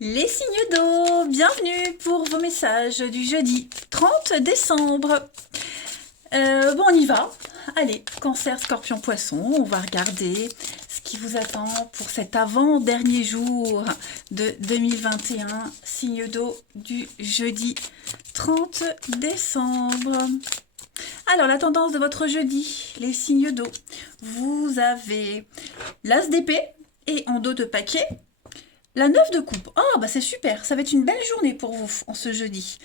Les signes d'eau, bienvenue pour vos messages du jeudi 30 décembre. Bon, on y va. Allez, Cancer, Scorpion, Poisson, on va regarder ce qui vous attend pour cet avant-dernier jour de 2021, signe d'eau du jeudi 30 décembre. Alors, la tendance de votre jeudi, les signes d'eau. Vous avez l'as d'épée et en dos de paquet, la 9 de coupe. Oh, bah c'est super, ça va être une belle journée pour vous en ce jeudi.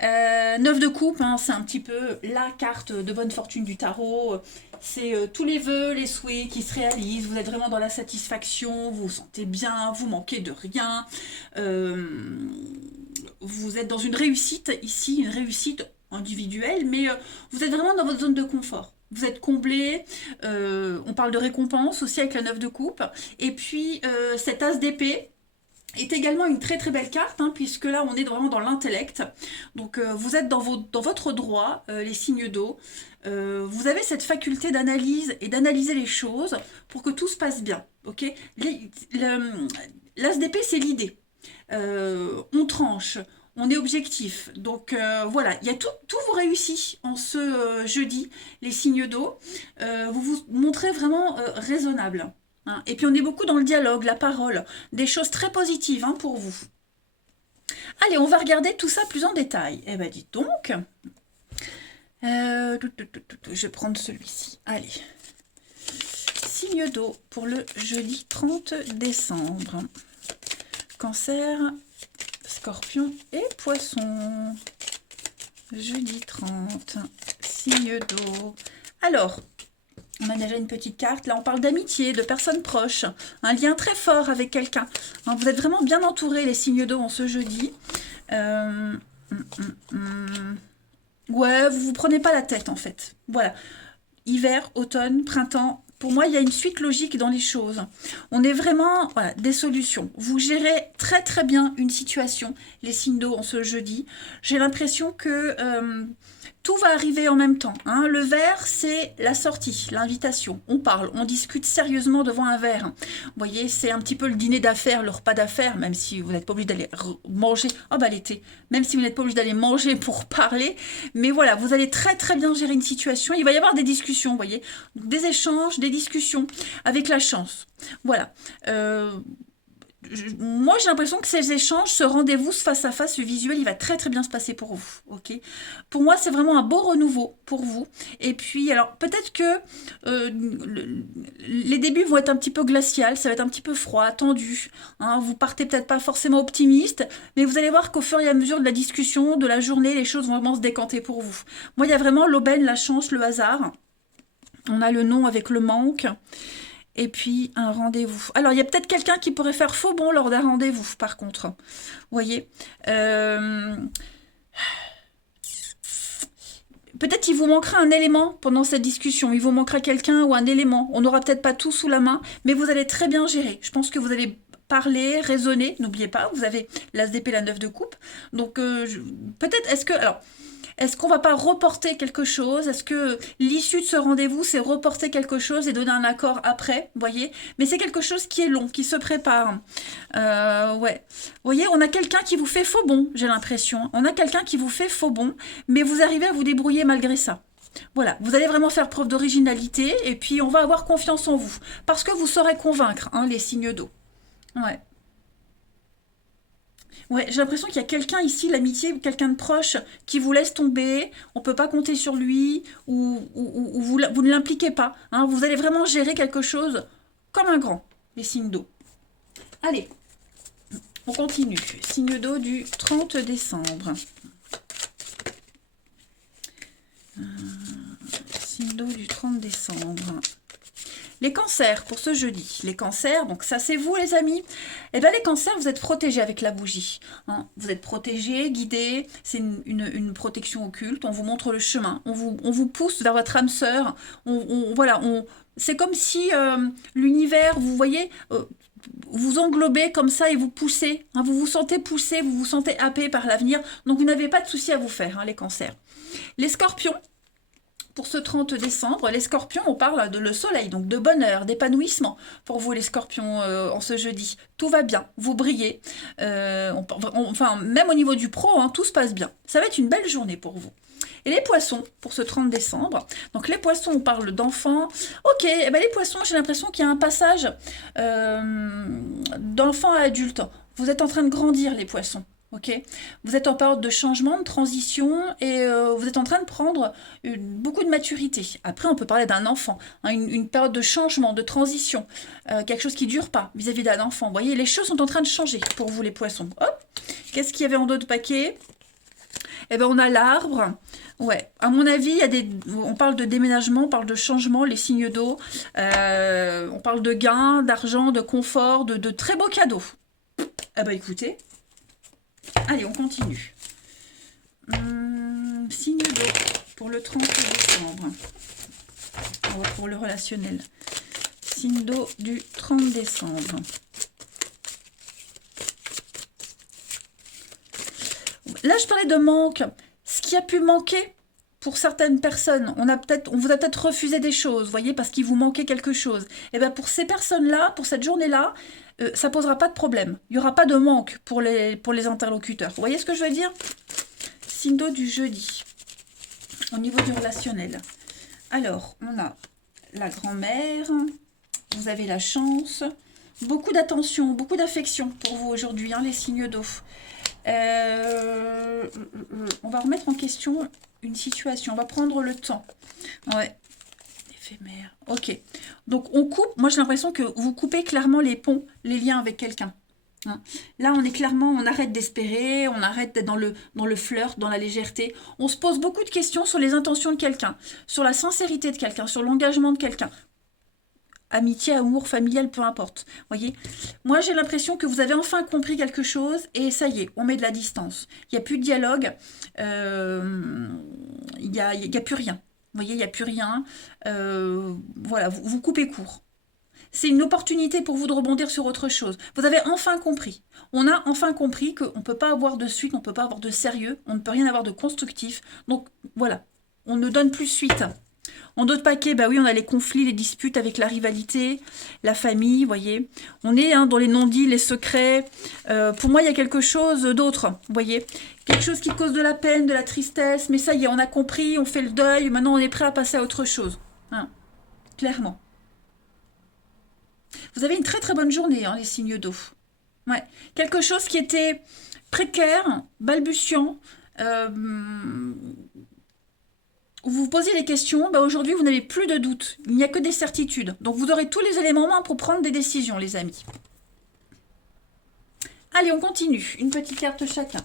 9 de coupe, hein, c'est un petit peu la carte de bonne fortune du tarot. C'est tous les vœux, les souhaits qui se réalisent. Vous êtes vraiment dans la satisfaction, vous vous sentez bien, vous manquez de rien. Vous êtes dans une réussite ici, une réussite individuelle, mais vous êtes vraiment dans votre zone de confort. Vous êtes comblé, on parle de récompense aussi avec la 9 de coupe. Et puis cet as d'épée, est également une très très belle carte, hein, puisque là on est vraiment dans l'intellect. Donc vous êtes dans votre droit, les signes d'eau. Vous avez cette faculté d'analyse et d'analyser les choses pour que tout se passe bien. Ok. L'as d'épée, c'est l'idée. On tranche, on est objectif. Donc voilà, il y a tout vous réussit en ce jeudi, les signes d'eau. Vous vous montrez vraiment raisonnable. Hein. Et puis on est beaucoup dans le dialogue, la parole, des choses très positives, hein, pour vous. Allez, on va regarder tout ça plus en détail. Eh ben dites donc. Je vais prendre celui-ci. Allez. Signe d'eau pour le jeudi 30 décembre. Cancer, Scorpion et Poisson. Jeudi 30. Signe d'eau. Alors, on a déjà une petite carte. Là, on parle d'amitié, de personnes proches. Un lien très fort avec quelqu'un. Hein, vous êtes vraiment bien entourés, les signes d'eau, en ce jeudi. Ouais, vous vous prenez pas la tête, en fait. Voilà. Hiver, automne, printemps. Pour moi, il y a une suite logique dans les choses. On est vraiment, voilà, des solutions. Vous gérez très très bien une situation, les signes d'eau, en ce jeudi. J'ai l'impression que tout va arriver en même temps. Hein. Le verre, c'est la sortie, l'invitation. On parle, on discute sérieusement devant un verre. Vous voyez, c'est un petit peu le dîner d'affaires, le repas d'affaires, même si vous n'êtes pas obligé d'aller manger. Oh bah l'été, même si vous n'êtes pas obligé d'aller manger pour parler. Mais voilà, vous allez très très bien gérer une situation. Il va y avoir des discussions, vous voyez, des échanges, des discussions avec la chance. Voilà. Moi, j'ai l'impression que ces échanges, ce rendez-vous, ce face-à-face, ce visuel, il va très très bien se passer pour vous. Ok. Pour moi, c'est vraiment un beau renouveau pour vous. Et puis, alors, peut-être que les débuts vont être un petit peu glaciales, ça va être un petit peu froid, tendu. Hein, vous partez peut-être pas forcément optimiste, mais vous allez voir qu'au fur et à mesure de la discussion, de la journée, les choses vont vraiment se décanter pour vous. Moi, il y a vraiment l'aubaine, la chance, le hasard. On a le nom avec le manque. Et puis un rendez-vous. Alors il y a peut-être quelqu'un qui pourrait faire faux bond lors d'un rendez-vous, par contre. Vous voyez. Peut-être il vous manquera un élément pendant cette discussion. Il vous manquera quelqu'un ou un élément. On n'aura peut-être pas tout sous la main, mais vous allez très bien gérer. Je pense que vous allez parler, raisonner. N'oubliez pas, vous avez l'as d'épée, la 9 de coupe. Donc peut-être est-ce que... Alors, est-ce qu'on va pas reporter quelque chose? Est-ce que l'issue de ce rendez-vous, c'est reporter quelque chose et donner un accord après? Vous voyez. Mais c'est quelque chose qui est long, qui se prépare. Ouais. Vous voyez, on a quelqu'un qui vous fait faux bond, j'ai l'impression. On a quelqu'un qui vous fait faux bond, mais vous arrivez à vous débrouiller malgré ça. Voilà, vous allez vraiment faire preuve d'originalité et puis on va avoir confiance en vous. Parce que vous saurez convaincre, hein, les signes d'eau. Ouais. Ouais, j'ai l'impression qu'il y a quelqu'un ici, l'amitié, quelqu'un de proche, qui vous laisse tomber, on peut pas compter sur lui, ou vous ne l'impliquez pas. Hein, vous allez vraiment gérer quelque chose comme un grand, les signes d'eau. Allez, on continue. Signe d'eau du 30 décembre. Signe d'eau du 30 décembre. Les cancers pour ce jeudi. Les cancers, donc ça c'est vous les amis. Eh bien les cancers, vous êtes protégés avec la bougie. Hein. Vous êtes protégés, guidés. C'est une protection occulte. On vous montre le chemin. On vous pousse vers votre âme sœur. Voilà, c'est comme si l'univers, vous voyez, vous englobez comme ça et vous poussez. Hein. Vous vous sentez poussé, vous vous sentez happé par l'avenir. Donc vous n'avez pas de souci à vous faire, hein, les cancers. Les scorpions. pour ce 30 décembre. Les scorpions, on parle de le soleil, donc de bonheur, d'épanouissement pour vous les scorpions en ce jeudi. Tout va bien, vous brillez. Enfin, même au niveau du pro, hein, tout se passe bien. Ça va être une belle journée pour vous. Et les poissons, pour ce 30 décembre. Donc les poissons, on parle d'enfants. Ok, eh ben les poissons, j'ai l'impression qu'il y a un passage d'enfant à adulte. Vous êtes en train de grandir, les poissons. Ok, vous êtes en période de changement, de transition, et vous êtes en train de prendre beaucoup de maturité. Après, on peut parler d'un enfant, hein, une période de changement, de transition, quelque chose qui ne dure pas vis-à-vis d'un enfant. Vous voyez, les choses sont en train de changer pour vous, les poissons. Hop, qu'est-ce qu'il y avait en dos de paquet? Eh ben, on a l'arbre. Ouais, à mon avis, on parle de déménagement, on parle de changement, les signes d'eau. On parle de gains, d'argent, de confort, de très beaux cadeaux. Eh ben, écoutez, allez, on continue. Signe d'eau pour le 30 décembre. Pour le relationnel. Signe d'eau du 30 décembre. Là, je parlais de manque. Ce qui a pu manquer pour certaines personnes, on vous a peut-être refusé des choses, voyez, parce qu'il vous manquait quelque chose. Et bien pour ces personnes-là, pour cette journée-là, ça posera pas de problème. Il n'y aura pas de manque pour les interlocuteurs. Vous voyez ce que je veux dire? Signe d'eau du jeudi, au niveau du relationnel. Alors, on a la grand-mère, vous avez la chance, beaucoup d'attention, beaucoup d'affection pour vous aujourd'hui, hein, les signes d'eau. On va remettre en question une situation. On va prendre le temps. Ouais. Éphémère. Ok. Donc, on coupe. Moi, j'ai l'impression que vous coupez clairement les ponts, les liens avec quelqu'un. Hein. Là, on arrête d'espérer, on arrête d'être dans le flirt, dans la légèreté. On se pose beaucoup de questions sur les intentions de quelqu'un, sur la sincérité de quelqu'un, sur l'engagement de quelqu'un. Amitié, amour, familial, peu importe. Voyez, moi j'ai l'impression que vous avez enfin compris quelque chose et ça y est, on met de la distance. Il n'y a plus de dialogue, il n'y a plus rien. Vous voyez, il n'y a plus rien. Voilà, vous coupez court. C'est une opportunité pour vous de rebondir sur autre chose. Vous avez enfin compris. On a enfin compris qu'on ne peut pas avoir de suite, on ne peut pas avoir de sérieux, on ne peut rien avoir de constructif. Donc voilà, on ne donne plus suite. En d'autres paquets, bah oui, on a les conflits, les disputes avec la rivalité, la famille, vous voyez. On est dans les non-dits, les secrets. Pour moi, il y a quelque chose d'autre, vous voyez. Quelque chose qui cause de la peine, de la tristesse. Mais ça y est, on a compris, on fait le deuil. Maintenant, on est prêt à passer à autre chose. Hein, clairement. Vous avez une très très bonne journée, hein, les signes d'eau. Ouais. Quelque chose qui était précaire, balbutiant. Vous vous posiez les questions, bah aujourd'hui vous n'avez plus de doute, il n'y a que des certitudes. Donc vous aurez tous les éléments en main pour prendre des décisions, les amis. Allez, on continue, une petite carte chacun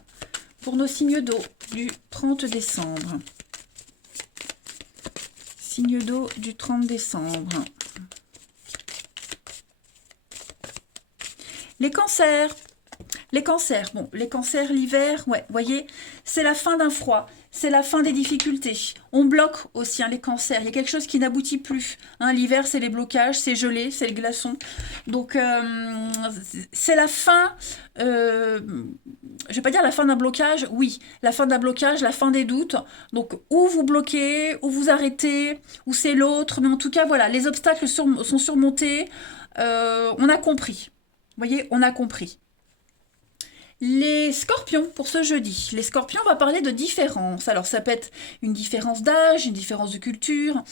pour nos signes d'eau du 30 décembre. Signe d'eau du 30 décembre. Les cancers. Les cancers, bon, les cancers, l'hiver, ouais, vous voyez, c'est la fin d'un froid, c'est la fin des difficultés. On bloque aussi, hein, les cancers, il y a quelque chose qui n'aboutit plus. Hein, l'hiver, c'est les blocages, c'est gelé, c'est le glaçon. Donc, c'est la fin, je vais pas dire la fin d'un blocage, oui, la fin d'un blocage, la fin des doutes. Donc, ou vous bloquez, ou vous arrêtez, ou c'est l'autre, mais en tout cas, voilà, les obstacles sont surmontés, on a compris. Vous voyez, on a compris. Les scorpions, pour ce jeudi. Les scorpions, on va parler de différence. Alors, ça peut être une différence d'âge, une différence de culture,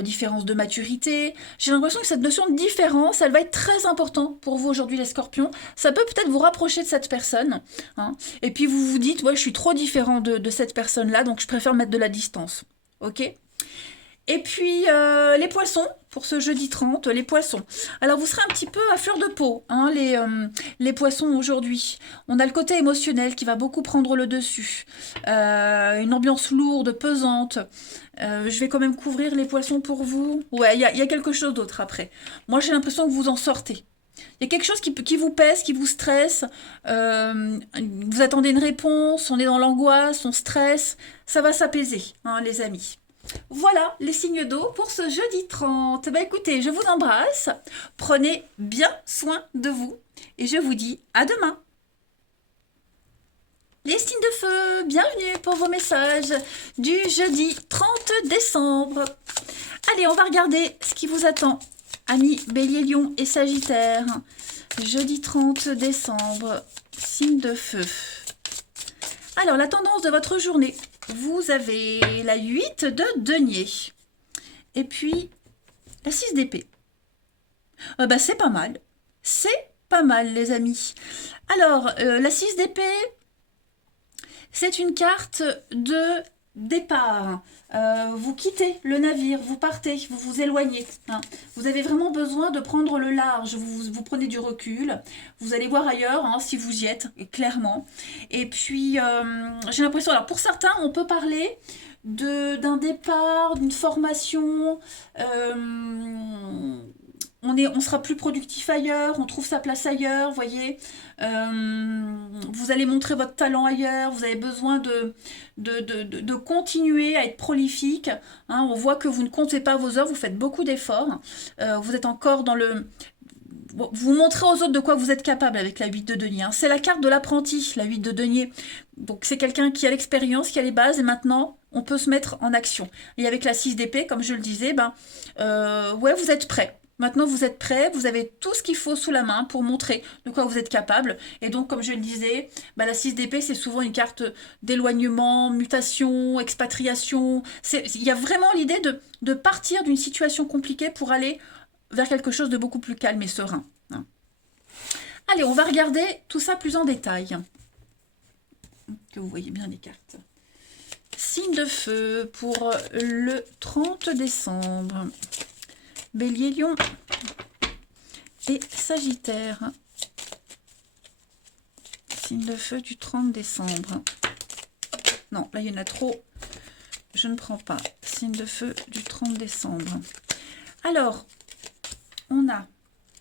différence de maturité. J'ai l'impression que cette notion de différence, elle va être très importante pour vous aujourd'hui, les scorpions. Ça peut peut-être vous rapprocher de cette personne. Hein. Et puis, vous vous dites, ouais, je suis trop différent de cette personne-là, donc je préfère mettre de la distance. Ok ? Et puis, les poissons, pour ce jeudi 30, les poissons. Alors, vous serez un petit peu à fleur de peau, hein, les poissons aujourd'hui. On a le côté émotionnel qui va beaucoup prendre le dessus. Une ambiance lourde, pesante. Je vais quand même couvrir les poissons pour vous. Ouais, il y a quelque chose d'autre après. Moi, j'ai l'impression que vous en sortez. Il y a quelque chose qui vous pèse, qui vous stresse. Vous attendez une réponse, on est dans l'angoisse, on stresse. Ça va s'apaiser, hein, les amis. Voilà les signes d'eau pour ce jeudi 30. Bah écoutez, je vous embrasse, prenez bien soin de vous et je vous dis à demain. Les signes de feu, bienvenue pour vos messages du jeudi 30 décembre. Allez, on va regarder ce qui vous attend, amis Bélier, Lion et Sagittaire. Jeudi 30 décembre, signe de feu. Alors, la tendance de votre journée, vous avez la 8 de denier et puis la 6 d'épée. C'est pas mal, c'est pas mal les amis. Alors, la 6 d'épée, c'est une carte de départ. Vous quittez le navire, vous partez, vous vous éloignez. Hein. Vous avez vraiment besoin de prendre le large, vous prenez du recul. Vous allez voir ailleurs hein, si vous y êtes, clairement. Et puis, j'ai l'impression, alors pour certains, on peut parler d'un départ, d'une formation. On sera plus productif ailleurs, on trouve sa place ailleurs, vous voyez. Vous allez montrer votre talent ailleurs, vous avez besoin de continuer à être prolifique. Hein, on voit que vous ne comptez pas vos heures, vous faites beaucoup d'efforts. Vous êtes encore dans le... Vous montrez aux autres de quoi vous êtes capable avec la 8 de denier. Hein. C'est la carte de l'apprenti, la 8 de denier. Donc c'est quelqu'un qui a l'expérience, qui a les bases, et maintenant on peut se mettre en action. Et avec la 6 d'épée, comme je le disais, ouais, vous êtes prêt. Maintenant, vous êtes prêts, vous avez tout ce qu'il faut sous la main pour montrer de quoi vous êtes capable. Et donc, comme je le disais, la 6 d'épée, c'est souvent une carte d'éloignement, mutation, expatriation. Il y a vraiment l'idée de partir d'une situation compliquée pour aller vers quelque chose de beaucoup plus calme et serein. Hein. Allez, on va regarder tout ça plus en détail. Que vous voyez bien les cartes. Signe de feu pour le 30 décembre. Bélier, Lion et Sagittaire. Signe de feu du 30 décembre. Non, là, il y en a trop. Je ne prends pas. Signe de feu du 30 décembre. Alors, on a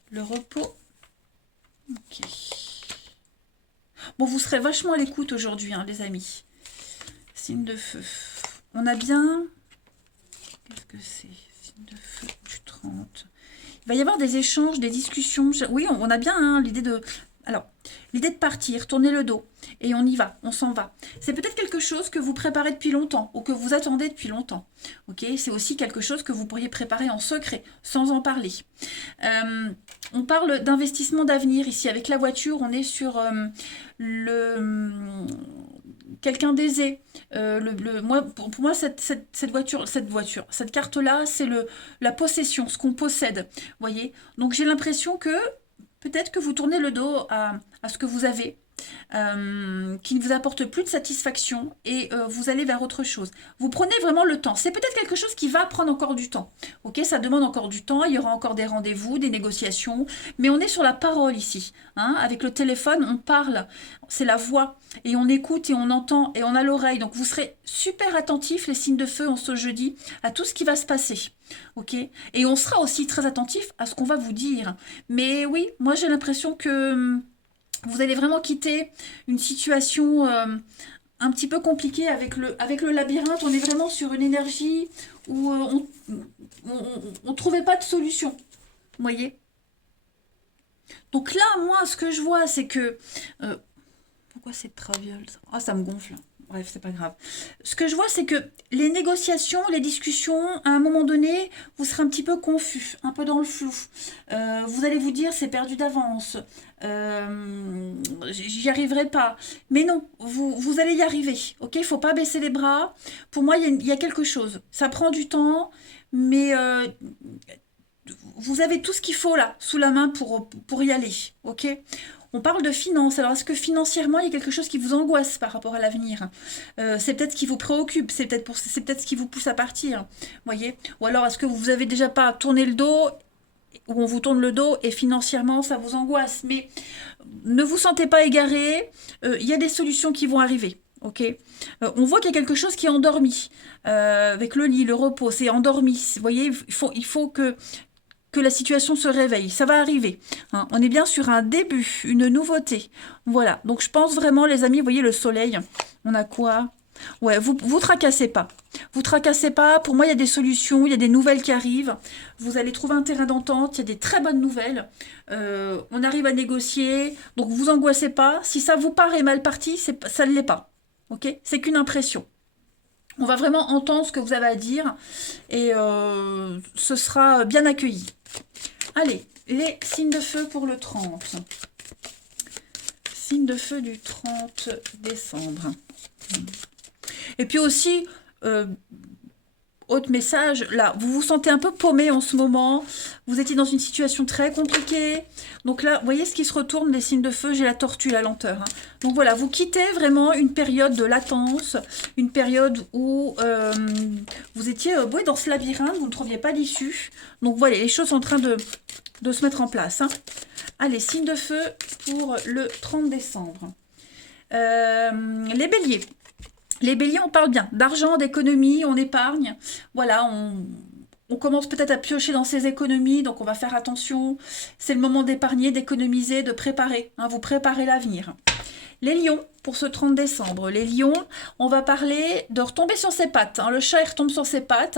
le repos. Ok. Bon, vous serez vachement à l'écoute aujourd'hui, hein, les amis. Signe de feu. On a bien... Qu'est-ce que c'est? Signe de feu du 30. Il va y avoir des échanges, des discussions. Oui, on a bien hein, l'idée de... Alors, l'idée de partir, tourner le dos, et on y va, on s'en va. C'est peut-être quelque chose que vous préparez depuis longtemps, ou que vous attendez depuis longtemps. Ok, c'est aussi quelque chose que vous pourriez préparer en secret, sans en parler. On parle d'investissement d'avenir ici. Avec la voiture, on est sur quelqu'un d'aisé. Pour moi, cette carte-là, c'est la possession, ce qu'on possède. Voyez. Donc j'ai l'impression que peut-être que vous tournez le dos à ce que vous avez, qui ne vous apporte plus de satisfaction et vous allez vers autre chose. Vous prenez vraiment le temps. C'est peut-être quelque chose qui va prendre encore du temps. Ok, ça demande encore du temps. Il y aura encore des rendez-vous, des négociations. Mais on est sur la parole ici. Hein. Avec le téléphone, on parle. C'est la voix. Et on écoute et on entend et on a l'oreille. Donc vous serez super attentifs, les signes de feu, en ce jeudi, à tout ce qui va se passer. Ok, et on sera aussi très attentif à ce qu'on va vous dire. Mais oui, moi j'ai l'impression que vous allez vraiment quitter une situation un petit peu compliquée avec le labyrinthe. On est vraiment sur une énergie où on trouvait pas de solution. Vous voyez? Donc là, moi, ce que je vois, c'est que... pourquoi c'est traviole ça? Ah, ça me gonfle. Bref, c'est pas grave. Ce que je vois, c'est que les négociations, les discussions, à un moment donné, vous serez un petit peu confus, un peu dans le flou. Vous allez vous dire, c'est perdu d'avance. J'y arriverai pas. Mais non, vous allez y arriver. Ok, il faut pas baisser les bras. Pour moi, il y a quelque chose. Ça prend du temps, mais vous avez tout ce qu'il faut là, sous la main pour y aller. Ok. On parle de finances. Alors, est-ce que financièrement, il y a quelque chose qui vous angoisse par rapport à l'avenir? C'est peut-être ce qui vous préoccupe, c'est peut-être ce qui vous pousse à partir, voyez? Ou alors, est-ce que vous avez déjà pas tourné le dos, ou on vous tourne le dos, et financièrement, ça vous angoisse? Mais ne vous sentez pas égaré, il y a des solutions qui vont arriver, ok? On voit qu'il y a quelque chose qui est endormi, avec le lit, le repos, c'est endormi, vous voyez? Il faut que la situation se réveille. Ça va arriver. Hein. On est bien sur un début, une nouveauté. Voilà. Donc, je pense vraiment, les amis, vous voyez le soleil. On a quoi? Ouais, vous tracassez pas. Vous tracassez pas. Pour moi, il y a des solutions, il y a des nouvelles qui arrivent. Vous allez trouver un terrain d'entente. Il y a des très bonnes nouvelles. On arrive à négocier. Donc, vous angoissez pas. Si ça vous paraît mal parti, ça ne l'est pas. Ok? C'est qu'une impression. On va vraiment entendre ce que vous avez à dire et ce sera bien accueilli. Allez, les signes de feu pour le 30. Signe de feu du 30 décembre. Et puis aussi, autre message, là, vous vous sentez un peu paumé en ce moment, vous étiez dans une situation très compliquée, donc là, vous voyez ce qui se retourne, les signes de feu, j'ai la tortue, la lenteur. Hein. Donc voilà, vous quittez vraiment une période de latence, une période où vous étiez dans ce labyrinthe, vous ne trouviez pas d'issue, donc voilà, les choses sont en train de se mettre en place. Hein. Allez, signe de feu pour le 30 décembre. Les béliers. Les béliers, on parle bien d'argent, d'économie, on épargne. Voilà, on commence peut-être à piocher dans ses économies, donc on va faire attention. C'est le moment d'épargner, d'économiser, de préparer. Hein, vous préparez l'avenir. Les lions, pour ce 30 décembre. Les lions, on va parler de retomber sur ses pattes. Hein, le chat, il retombe sur ses pattes.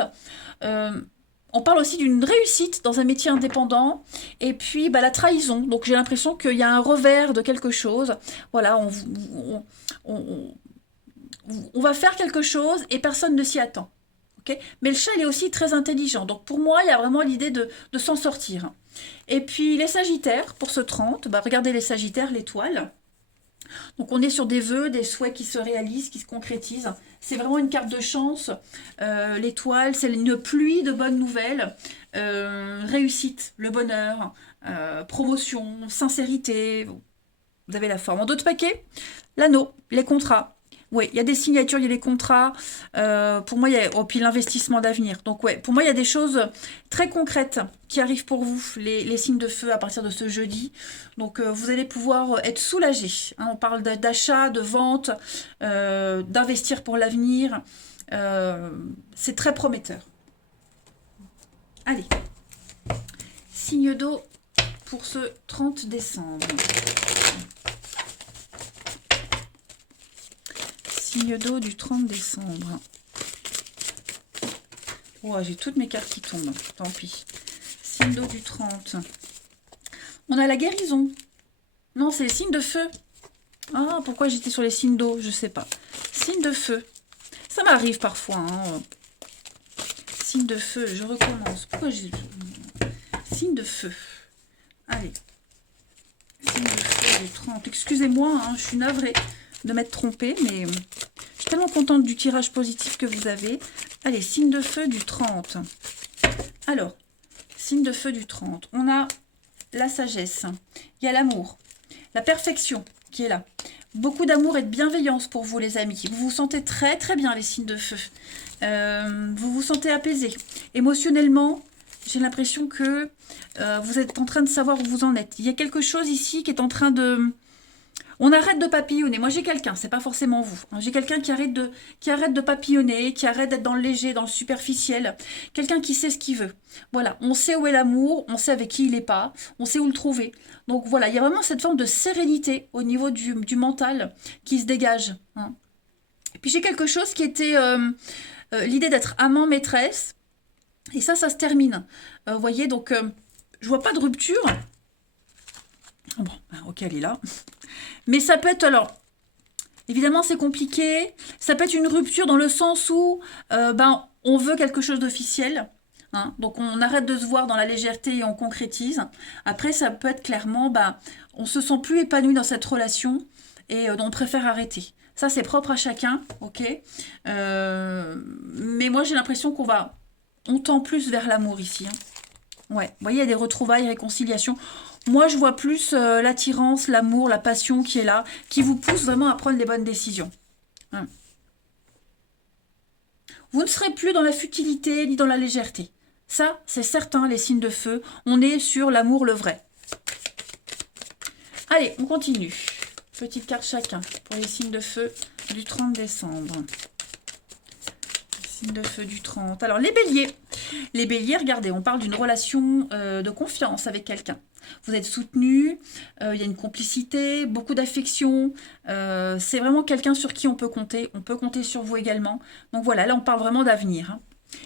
On parle aussi d'une réussite dans un métier indépendant. Et puis, la trahison. Donc, j'ai l'impression qu'il y a un revers de quelque chose. Voilà, on va faire quelque chose et personne ne s'y attend. Okay, mais le chat, il est aussi très intelligent. Donc, pour moi, il y a vraiment l'idée de s'en sortir. Et puis, les sagittaires, pour ce 30, regardez les sagittaires, l'étoile. Donc, on est sur des vœux, des souhaits qui se réalisent, qui se concrétisent. C'est vraiment une carte de chance. L'étoile, c'est une pluie de bonnes nouvelles. Réussite, le bonheur, promotion, sincérité. Vous avez la forme. En d'autres paquets, l'anneau, les contrats. Oui, il y a des signatures, il y a des contrats. Pour moi, il y a puis l'investissement d'avenir. Donc, ouais, pour moi, il y a des choses très concrètes qui arrivent pour vous, les signes de feu, à partir de ce jeudi. Donc, vous allez pouvoir être soulagés. Hein, on parle d'achat, de vente, d'investir pour l'avenir. C'est très prometteur. Allez, signe d'eau pour ce 30 décembre. Signe d'eau du 30 décembre. Oh, j'ai toutes mes cartes qui tombent. Tant pis. Signe d'eau du 30. On a la guérison. Non, c'est les signes de feu. Ah, pourquoi j'étais sur les signes d'eau? Je sais pas. Signe de feu. Ça m'arrive parfois. Hein. Signe de feu. Je recommence. Pourquoi j'ai... Signe de feu. Allez. Signe de feu du 30. Excusez-moi, hein, je suis navrée de m'être trompée, mais je suis tellement contente du tirage positif que vous avez. Allez, signe de feu du 30. Alors, signe de feu du 30. On a la sagesse. Il y a l'amour. La perfection qui est là. Beaucoup d'amour et de bienveillance pour vous, les amis. Vous vous sentez très, très bien, les signes de feu. Vous vous sentez apaisé. Émotionnellement, j'ai l'impression que vous êtes en train de savoir où vous en êtes. Il y a quelque chose ici qui est en train de... On arrête de papillonner. Moi, j'ai quelqu'un, c'est pas forcément vous. J'ai quelqu'un qui arrête de papillonner, qui arrête d'être dans le léger, dans le superficiel. Quelqu'un qui sait ce qu'il veut. Voilà, on sait où est l'amour, on sait avec qui il n'est pas, on sait où le trouver. Donc voilà, il y a vraiment cette forme de sérénité au niveau du mental qui se dégage. Hein. Et puis j'ai quelque chose qui était l'idée d'être amant-maîtresse. Et ça se termine. Vous voyez, donc je vois pas de rupture. Bon, ok, elle est là. Mais ça peut être, alors, évidemment, c'est compliqué. Ça peut être une rupture dans le sens où on veut quelque chose d'officiel. Hein, donc, on arrête de se voir dans la légèreté et on concrétise. Après, ça peut être clairement, on se sent plus épanoui dans cette relation et on préfère arrêter. Ça, c'est propre à chacun, ok. Mais moi, j'ai l'impression on tend plus vers l'amour ici. Hein. Ouais, vous voyez, il y a des retrouvailles, réconciliations. Moi, je vois plus l'attirance, l'amour, la passion qui est là, qui vous pousse vraiment à prendre les bonnes décisions. Hein. Vous ne serez plus dans la futilité ni dans la légèreté. Ça, c'est certain, les signes de feu. On est sur l'amour, le vrai. Allez, on continue. Petite carte chacun pour les signes de feu du 30 décembre. Signe de feu du 30. Alors, les béliers. Les béliers, regardez, on parle d'une relation de confiance avec quelqu'un. Vous êtes soutenu, il y a une complicité, beaucoup d'affection. C'est vraiment quelqu'un sur qui on peut compter. On peut compter sur vous également. Donc voilà, là on parle vraiment d'avenir, hein.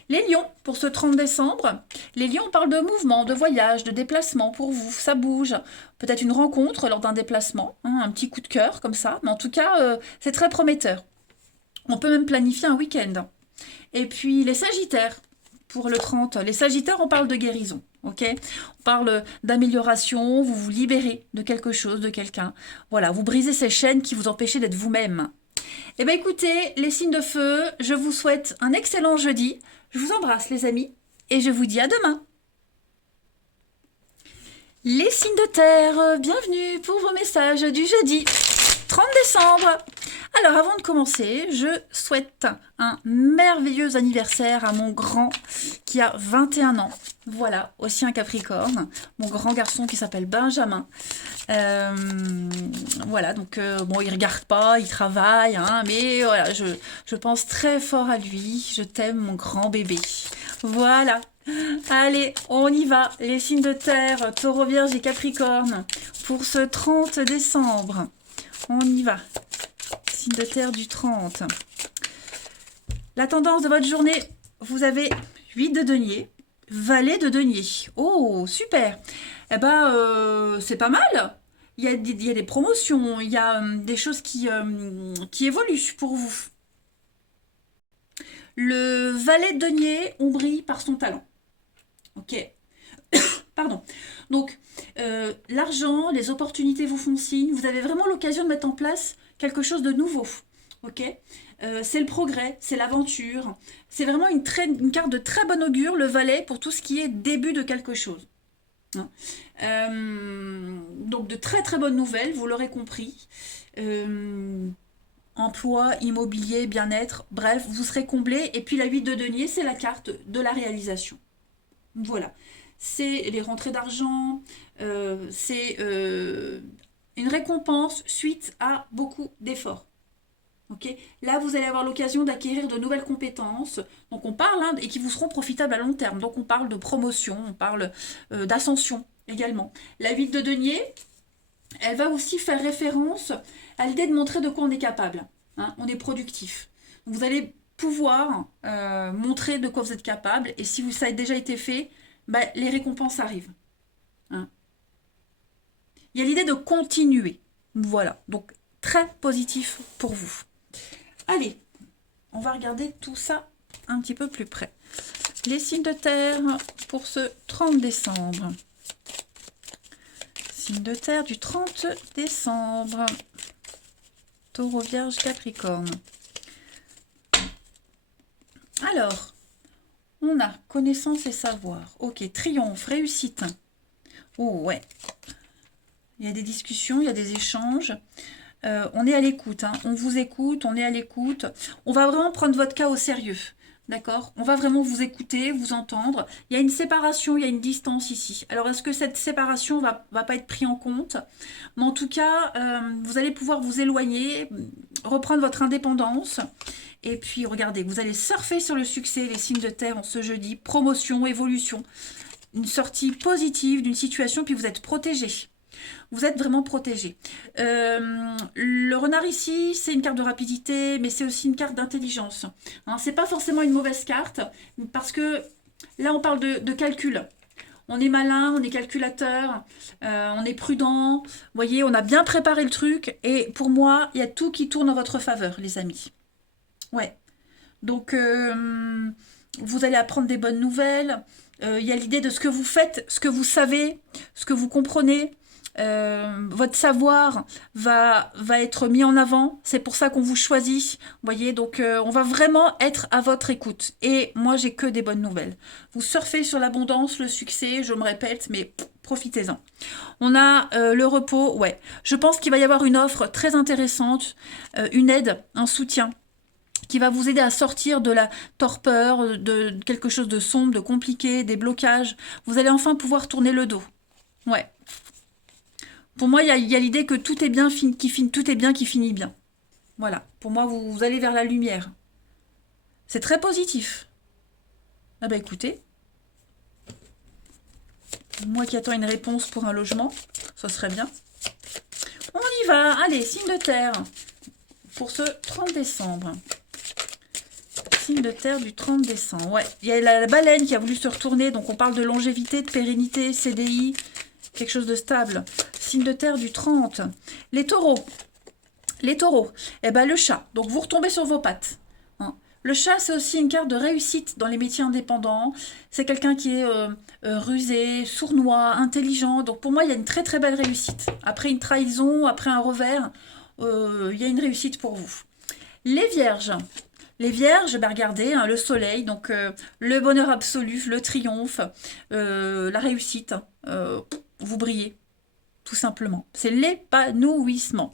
Les lions, pour ce 30 décembre, les lions, on parle de mouvement, de voyage, de déplacement pour vous, ça bouge. Peut-être une rencontre lors d'un déplacement, hein, un petit coup de cœur comme ça. Mais en tout cas, c'est très prometteur. On peut même planifier un week-end. Et puis les sagittaires, pour le 30. Les sagittaires, on parle de guérison, ok? On parle d'amélioration, vous vous libérez de quelque chose, de quelqu'un. Voilà, vous brisez ces chaînes qui vous empêchaient d'être vous-même. Eh bien écoutez, les signes de feu, je vous souhaite un excellent jeudi. Je vous embrasse les amis et je vous dis à demain. Les signes de terre, bienvenue pour vos messages du jeudi 30 décembre. Alors avant de commencer, je souhaite un merveilleux anniversaire à mon grand qui a 21 ans. Voilà, aussi un Capricorne, mon grand garçon qui s'appelle Benjamin. Voilà, donc bon, il regarde pas, il travaille, hein, mais voilà, je pense très fort à lui. Je t'aime, mon grand bébé. Voilà. Allez, on y va. Les signes de terre, Taureau, Vierge et Capricorne pour ce 30 décembre. On y va. Signe de terre du 30. La tendance de votre journée, vous avez 8 de denier, valet de denier. Oh, super. Eh ben, c'est pas mal. Il y a des promotions, il y a des choses qui évoluent pour vous. Le valet de denier, on brille par son talent. Ok. Pardon. Donc, l'argent, les opportunités vous font signe. Vous avez vraiment l'occasion de mettre en place quelque chose de nouveau. Ok. C'est le progrès, c'est l'aventure. C'est vraiment une carte de très bon augure, le valet, pour tout ce qui est début de quelque chose. Hein. Donc, de très très bonnes nouvelles, vous l'aurez compris. Emploi, immobilier, bien-être, bref, vous serez comblé. Et puis la 8 de denier, c'est la carte de la réalisation. Voilà. C'est les rentrées d'argent, c'est une récompense suite à beaucoup d'efforts. Okay. Là, vous allez avoir l'occasion d'acquérir de nouvelles compétences, donc on parle, hein, et qui vous seront profitables à long terme. Donc on parle de promotion, on parle d'ascension également. La 8 de denier, elle va aussi faire référence à l'idée de montrer de quoi on est capable. Hein, on est productif. Donc vous allez pouvoir montrer de quoi vous êtes capable, et si ça a déjà été fait, bah, les récompenses arrivent. Hein. Il y a l'idée de continuer. Voilà, donc très positif pour vous. Allez, on va regarder tout ça un petit peu plus près. Les signes de terre pour ce 30 décembre. Signe de terre du 30 décembre. Taureau, Vierge, Capricorne. Alors, on a connaissance et savoir. Ok, triomphe, réussite. Oh ouais. Il y a des discussions, il y a des échanges. On est à l'écoute, hein. On vous écoute, on est à l'écoute. On va vraiment prendre votre cas au sérieux. D'accord? On va vraiment vous écouter, vous entendre. Il y a une séparation, il y a une distance ici. Alors, est-ce que cette séparation va pas être prise en compte? Mais en tout cas, vous allez pouvoir vous éloigner, reprendre votre indépendance. Et puis, regardez, vous allez surfer sur le succès, les signes de terre en ce jeudi. Promotion, évolution. Une sortie positive d'une situation, puis vous êtes protégé. Vous êtes vraiment protégé. Le renard ici, c'est une carte de rapidité, mais c'est aussi une carte d'intelligence. Hein, c'est pas forcément une mauvaise carte, parce que là, on parle de calcul. On est malin, on est calculateur, on est prudent. Vous voyez, on a bien préparé le truc. Et pour moi, il y a tout qui tourne en votre faveur, les amis. Ouais. Donc, vous allez apprendre des bonnes nouvelles. Il y a l'idée de ce que vous faites, ce que vous savez, ce que vous comprenez. Votre savoir va être mis en avant. C'est pour ça qu'on vous choisit. Vous voyez, donc on va vraiment être à votre écoute. Et moi, j'ai que des bonnes nouvelles. Vous surfez sur l'abondance, le succès, je me répète, mais profitez-en. On a le repos, ouais. Je pense qu'il va y avoir une offre très intéressante, une aide, un soutien qui va vous aider à sortir de la torpeur, de quelque chose de sombre, de compliqué, des blocages. Vous allez enfin pouvoir tourner le dos. Ouais. Pour moi, il y a l'idée que tout est bien tout est bien qui finit bien. Voilà. Pour moi, vous allez vers la lumière. C'est très positif. Ah bah écoutez. Moi qui attends une réponse pour un logement, ça serait bien. On y va. Allez, signe de terre pour ce 30 décembre. Signe de terre du 30 décembre. Ouais, il y a la baleine qui a voulu se retourner. Donc, on parle de longévité, de pérennité, CDI, quelque chose de stable. Signe de terre du 30. Les taureaux. Les taureaux. Eh ben, le chat. Donc, vous retombez sur vos pattes. Hein. Le chat, c'est aussi une carte de réussite dans les métiers indépendants. C'est quelqu'un qui est rusé, sournois, intelligent. Donc, pour moi, il y a une très, très belle réussite. Après une trahison, après un revers, il y a une réussite pour vous. Les vierges. Les vierges, ben regardez, hein, le soleil, donc le bonheur absolu, le triomphe, la réussite, vous brillez, tout simplement. C'est l'épanouissement.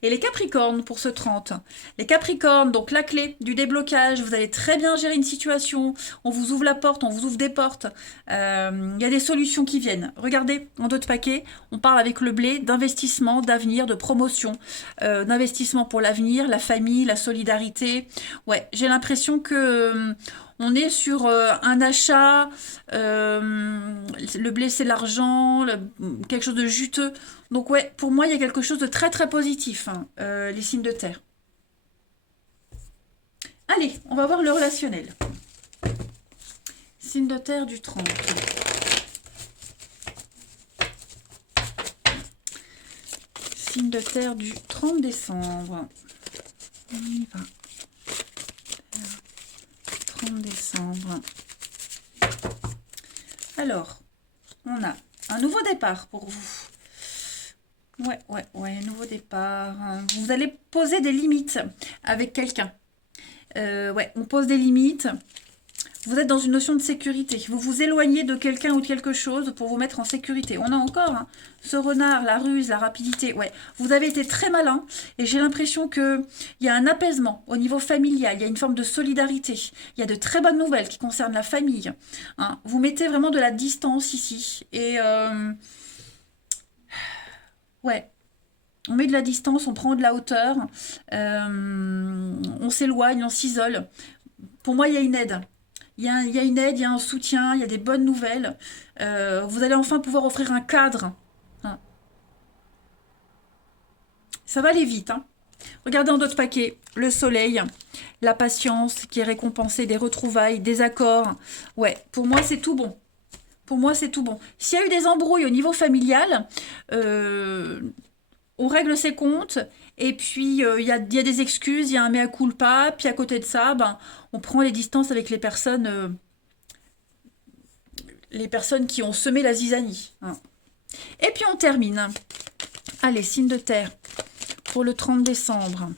Et les capricornes pour ce 30. Les capricornes, donc la clé du déblocage, vous allez très bien gérer une situation, on vous ouvre la porte, on vous ouvre des portes, il y a des solutions qui viennent. Regardez, en dos de paquet, on parle avec le blé d'investissement, d'avenir, de promotion, d'investissement pour l'avenir, la famille, la solidarité. Ouais, j'ai l'impression que on est sur un achat, le blé c'est l'argent, quelque chose de juteux. Donc ouais, pour moi il y a quelque chose de très très positif, hein, les signes de terre. Allez, on va voir le relationnel. Signe de terre du 30. Signe de terre du 30 décembre. On y va. 30 décembre. Alors, on a un nouveau départ pour vous. Ouais, nouveau départ. Vous allez poser des limites avec quelqu'un. Ouais, on pose des limites. Vous êtes dans une notion de sécurité. Vous vous éloignez de quelqu'un ou de quelque chose pour vous mettre en sécurité. On a encore hein, ce renard, la ruse, la rapidité. Ouais, vous avez été très malin et j'ai l'impression qu'il y a un apaisement au niveau familial. Il y a une forme de solidarité. Il y a de très bonnes nouvelles qui concernent la famille. Hein. Vous mettez vraiment de la distance ici. Et ouais, on met de la distance, on prend de la hauteur. On s'éloigne, on s'isole. Pour moi, il y a une aide. Il y a une aide, il y a un soutien, il y a des bonnes nouvelles. Vous allez enfin pouvoir offrir un cadre. Hein. Ça va aller vite. Hein. Regardez en d'autres paquets, le soleil, la patience qui est récompensée, des retrouvailles, des accords. Ouais, pour moi, c'est tout bon. Pour moi, c'est tout bon. S'il y a eu des embrouilles au niveau familial, on règle ses comptes. Et puis, il y a des excuses, il y a un mea culpa. Puis, à côté de ça, ben, on prend les distances avec les personnes qui ont semé la zizanie. Hein. Et puis, on termine. Allez, signe de terre pour le 30 décembre.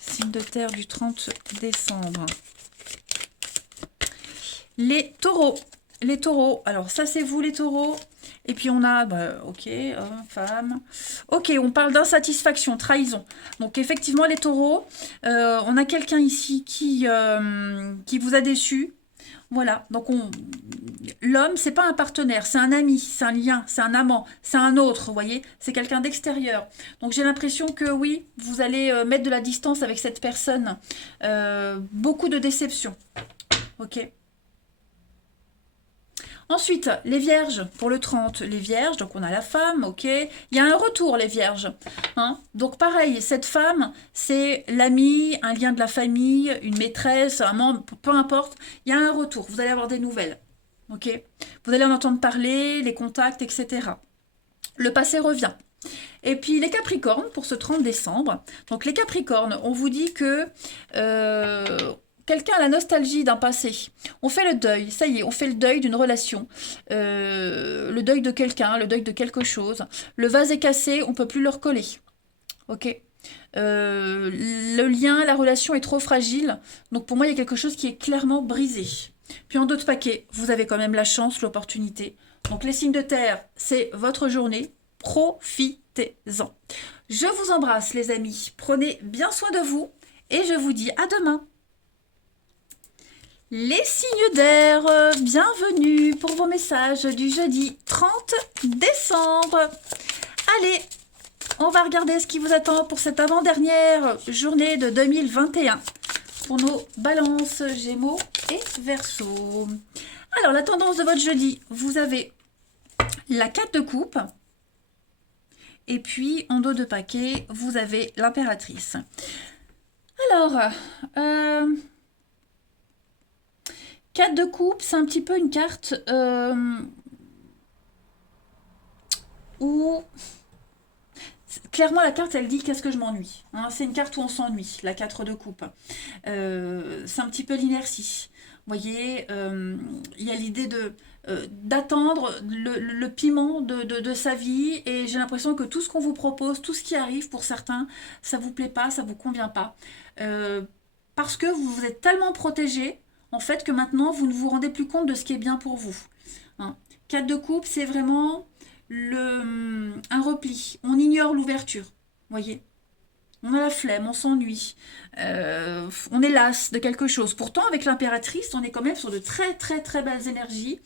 Signe de terre du 30 décembre. Les taureaux. Les taureaux. Alors, ça, c'est vous, les taureaux. Et puis on a, ok, homme, femme. Ok, on parle d'insatisfaction, trahison. Donc effectivement, les taureaux, on a quelqu'un ici qui vous a déçu. Voilà, donc l'homme, c'est pas un partenaire, c'est un ami, c'est un lien, c'est un amant, c'est un autre, vous voyez, c'est quelqu'un d'extérieur. Donc j'ai l'impression que oui, vous allez mettre de la distance avec cette personne. Beaucoup de déception. Ok. Ensuite, les vierges, pour le 30, les vierges, donc on a la femme, ok. Il y a un retour, les vierges. Hein. Donc pareil, cette femme, c'est l'ami, un lien de la famille, une maîtresse, un membre, peu importe. Il y a un retour, vous allez avoir des nouvelles, ok. Vous allez en entendre parler, les contacts, etc. Le passé revient. Et puis les Capricornes, pour ce 30 décembre. Donc les Capricornes, on vous dit que... quelqu'un a la nostalgie d'un passé. On fait le deuil, ça y est, on fait le deuil d'une relation. Le deuil de quelqu'un, le deuil de quelque chose. Le vase est cassé, on ne peut plus le recoller. Ok. Le lien, la relation est trop fragile. Donc pour moi, il y a quelque chose qui est clairement brisé. Puis en d'autres paquets, vous avez quand même la chance, l'opportunité. Donc les signes de terre, c'est votre journée. Profitez-en. Je vous embrasse, les amis. Prenez bien soin de vous. Et je vous dis à demain. Les signes d'air, bienvenue pour vos messages du jeudi 30 décembre. Allez, on va regarder ce qui vous attend pour cette avant-dernière journée de 2021. pour nos balances, Gémeaux et Verseau. Alors, la tendance de votre jeudi, vous avez la 4 de coupe. Et puis, en dos de paquet, vous avez l'impératrice. Alors, 4 de coupe, c'est un petit peu une carte où... Clairement, la carte, elle dit qu'est-ce que je m'ennuie. Hein, c'est une carte où on s'ennuie, la 4 de coupe. C'est un petit peu l'inertie. Vous voyez, il y a l'idée d'attendre le piment de sa vie, et j'ai l'impression que tout ce qu'on vous propose, tout ce qui arrive pour certains, ça vous plaît pas, ça vous convient pas. Parce que vous vous êtes tellement protégé, en fait, que maintenant, vous ne vous rendez plus compte de ce qui est bien pour vous. Hein. 4 de coupe, c'est vraiment... un repli, on ignore l'ouverture, voyez, on a la flemme, on s'ennuie, on est las de quelque chose. Pourtant, avec l'impératrice, on est quand même sur de très très très belles énergies,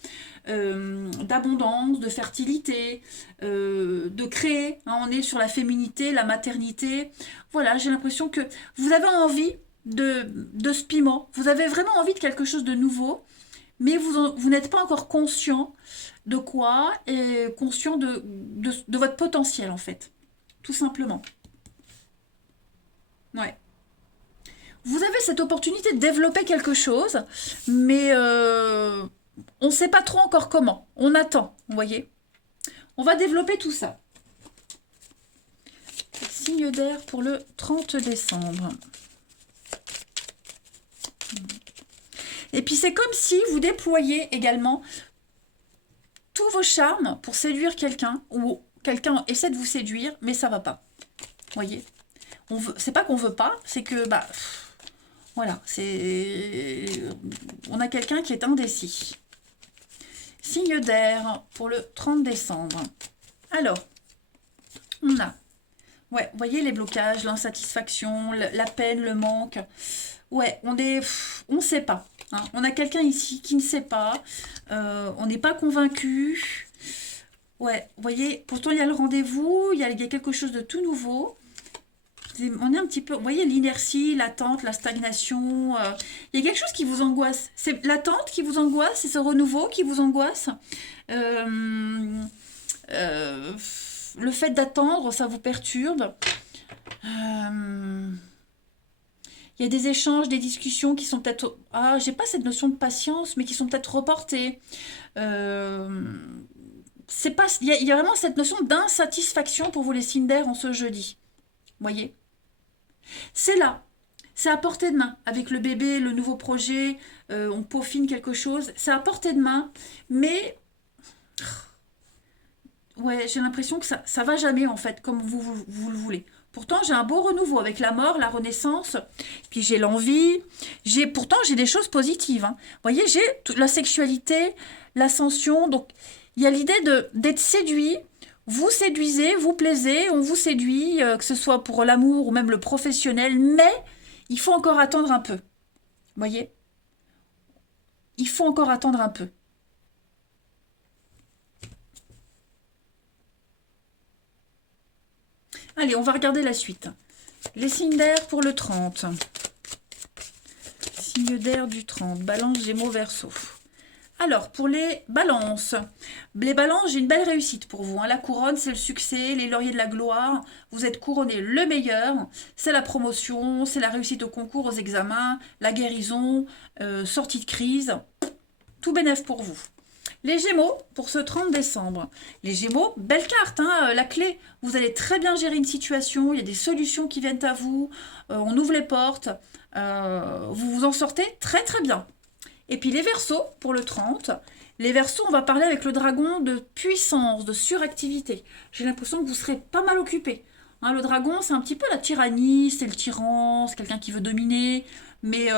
d'abondance, de fertilité, de créer, hein, on est sur la féminité, la maternité. Voilà, j'ai l'impression que vous avez envie de ce piment, vous avez vraiment envie de quelque chose de nouveau, mais vous n'êtes pas encore conscient de quoi, et conscient de votre potentiel, en fait. Tout simplement. Ouais. Vous avez cette opportunité de développer quelque chose, mais on ne sait pas trop encore comment. On attend, vous voyez. On va développer tout ça. Signe d'air pour le 30 décembre. Et puis c'est comme si vous déployez également tous vos charmes pour séduire quelqu'un, ou quelqu'un essaie de vous séduire, mais ça va pas. Voyez, c'est pas qu'on veut pas, c'est que bah voilà, on a quelqu'un qui est indécis. Signe d'air pour le 30 décembre. Alors, on a, ouais, voyez les blocages, l'insatisfaction, la peine, le manque. Ouais, on sait pas. Hein. On a quelqu'un ici qui ne sait pas. On n'est pas convaincu. Ouais, vous voyez, pourtant il y a le rendez-vous, il y a quelque chose de tout nouveau. On est un petit peu, vous voyez, l'inertie, l'attente, la stagnation. Il y a quelque chose qui vous angoisse. C'est l'attente qui vous angoisse, c'est ce renouveau qui vous angoisse. Le fait d'attendre, ça vous perturbe. Il y a des échanges, des discussions qui sont peut-être... Ah, j'ai pas cette notion de patience, mais qui sont peut-être reportées. C'est pas... Il y a vraiment cette notion d'insatisfaction pour vous les signes d'air en ce jeudi. Voyez? C'est là. C'est à portée de main. Avec le bébé, le nouveau projet, on peaufine quelque chose. C'est à portée de main, mais... Ouais, j'ai l'impression que ça va jamais, en fait, comme vous le voulez. Pourtant, j'ai un beau renouveau avec la mort, la renaissance, puis j'ai l'envie, pourtant j'ai des choses positives. Hein. Vous voyez, j'ai la sexualité, l'ascension, donc il y a l'idée d'être séduit, vous séduisez, vous plaisez, on vous séduit, que ce soit pour l'amour ou même le professionnel, mais il faut encore attendre un peu. Vous voyez? Il faut encore attendre un peu. Allez, on va regarder la suite. Les signes d'air pour le 30. Signe d'air du 30. Balance, Gémeaux, Verseau. Alors, pour les balances. Les balances, j'ai une belle réussite pour vous. Hein. La couronne, c'est le succès, les lauriers de la gloire. Vous êtes couronné le meilleur. C'est la promotion, c'est la réussite au concours, aux examens, la guérison, sortie de crise. Tout bénef pour vous. Les Gémeaux, pour ce 30 décembre. Les Gémeaux, belle carte, hein, la clé. Vous allez très bien gérer une situation, il y a des solutions qui viennent à vous, on ouvre les portes, vous vous en sortez très très bien. Et puis les Verseaux, pour le 30. Les Verseaux, on va parler avec le dragon de puissance, de suractivité. J'ai l'impression que vous serez pas mal occupé. Hein, le dragon, c'est un petit peu la tyrannie, c'est le tyran, c'est quelqu'un qui veut dominer, mais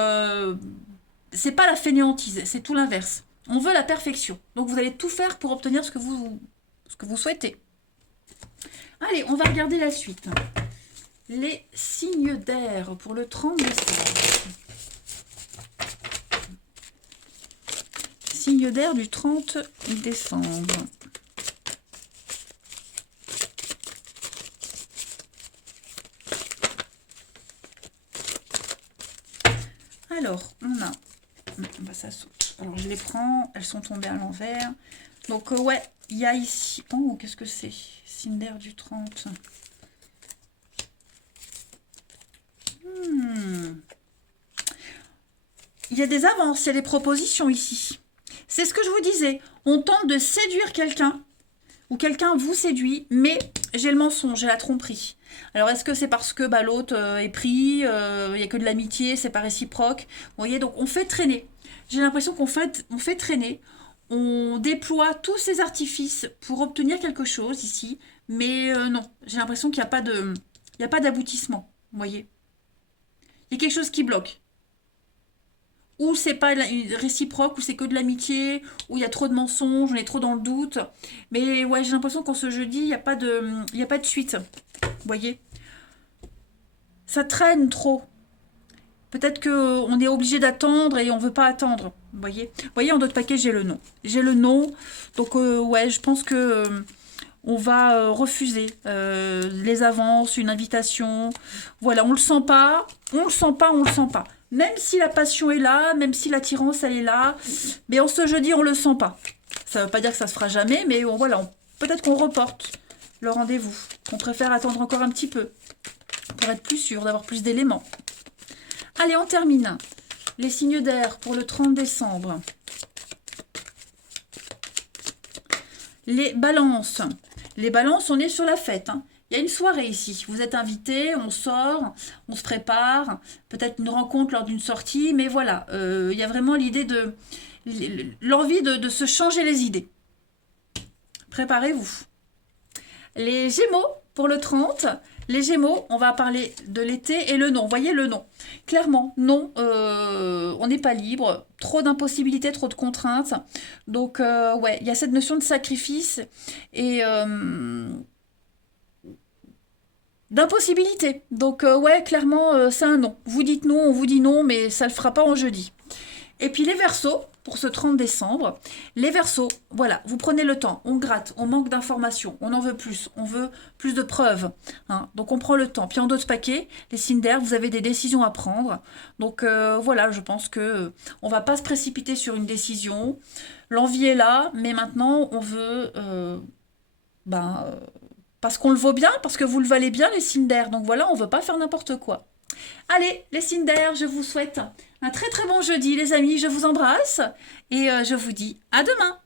c'est pas la fainéantise, c'est tout l'inverse. On veut la perfection. Donc vous allez tout faire pour obtenir ce que vous souhaitez. Allez, on va regarder la suite. Les signes d'air pour le 30 décembre. Signe d'air du 30 décembre. Alors, on a... Bah, ça saute. Alors, je les prends. Elles sont tombées à l'envers. Donc, ouais, il y a ici... Oh, qu'est-ce que c'est? Cinder du 30. Il y a des avances, il y a des propositions ici. C'est ce que je vous disais. On tente de séduire quelqu'un, ou quelqu'un vous séduit, mais j'ai le mensonge, j'ai la tromperie. Alors, est-ce que c'est parce que bah, l'autre est pris, il n'y a que de l'amitié, c'est pas réciproque? Vous voyez, donc on fait traîner. J'ai l'impression qu'on fait traîner. On déploie tous ces artifices pour obtenir quelque chose ici, mais non, j'ai l'impression qu'il n'y a pas de, il y a pas d'aboutissement. Vous voyez, il y a quelque chose qui bloque. Ou c'est pas réciproque, ou c'est que de l'amitié, ou il y a trop de mensonges, on est trop dans le doute. Mais ouais, j'ai l'impression qu'en ce jeudi, il n'y a pas de suite. Vous voyez? Ça traîne trop. Peut-être qu'on est obligé d'attendre et on veut pas attendre. Vous voyez, en d'autres paquets, j'ai le nom. J'ai le nom. Donc, ouais, je pense que on va refuser les avances, une invitation. Voilà, on le sent pas. On le sent pas, on le sent pas. Même si la passion est là, même si l'attirance, elle est là. Mais en ce jeudi, on le sent pas. Ça veut pas dire que ça se fera jamais, mais voilà, peut-être qu'on reporte le rendez-vous. On préfère attendre encore un petit peu pour être plus sûr, d'avoir plus d'éléments. Allez, on termine. Les signes d'air pour le 30 décembre. Les balances. Les balances, on est sur la fête. Hein. Il y a une soirée ici. Vous êtes invités, on sort, on se prépare. Peut-être une rencontre lors d'une sortie. Mais voilà, il y a vraiment l'idée de... l'envie de se changer les idées. Préparez-vous. Les Gémeaux pour le 30. Les Gémeaux, on va parler de l'été et le non. Vous voyez le non. Clairement, non, on n'est pas libre. Trop d'impossibilités, trop de contraintes. Donc, ouais, il y a cette notion de sacrifice et d'impossibilité. Donc, ouais, clairement, c'est un non. Vous dites non, on vous dit non, mais ça ne le fera pas en jeudi. Et puis les Verseaux, pour ce 30 décembre, les Verseaux, voilà, vous prenez le temps, on gratte, on manque d'informations, on en veut plus, on veut plus de preuves. Hein, donc on prend le temps. Puis en d'autres paquets, les signes d'air, vous avez des décisions à prendre. Donc voilà, je pense que on va pas se précipiter sur une décision. L'envie est là, mais maintenant on veut... parce qu'on le vaut bien, parce que vous le valez bien, les signes d'air. Donc voilà, on ne veut pas faire n'importe quoi. Allez, les signes d'air, je vous souhaite un très très bon jeudi, les amis. Je vous embrasse et je vous dis à demain.